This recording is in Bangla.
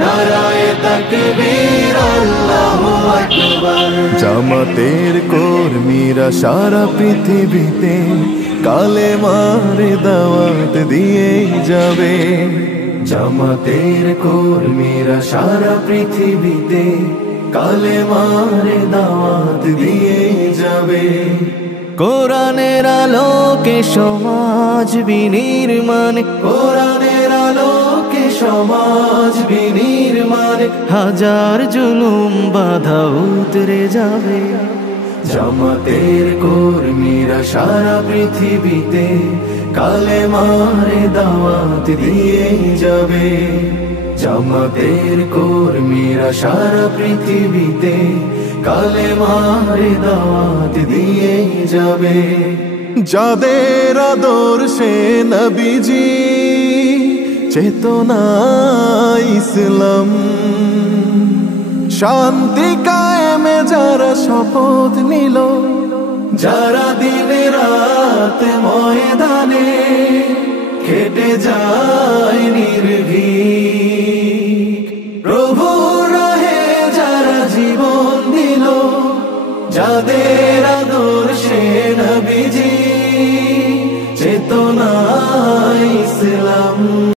নারায়ে তাকবীর আল্লাহু আকবার। জামাতের কর্মীরা সারা পৃথিবীতে কালেমার দাওয়াত দিয়ে যাবে। জামাতের কর্মীরা সারা পৃথিবীতে কালেমার দাওয়াত দিয়ে যাবে। কোরআনের আলোকে সমাজ বিনির্মাণ, কোরআনের আলোকে সমাজ বিনির্মাণ, হাজার জুলুম বাধা উতরে যাবে। জামাতের কর্মীরা সারা পৃথিবীতে কালেমার দাওয়াত দিয়ে যাবে। জামাতের কর্মীরা সারা পৃথিবীতে কালেমার দাওয়াত দিয়ে যাবে। যাদের আদর্শে নবীজি চেতনা ইসলাম, শান্তি কায়েমে যারা শপথ নিল, যারা দিনে রাত ময়দানে খেটে যায় নির্ভীক, প্রভুর রাহে যারা জীবন দিল, যাদের আদর্শে নবীজি চেতনা ইসলাম।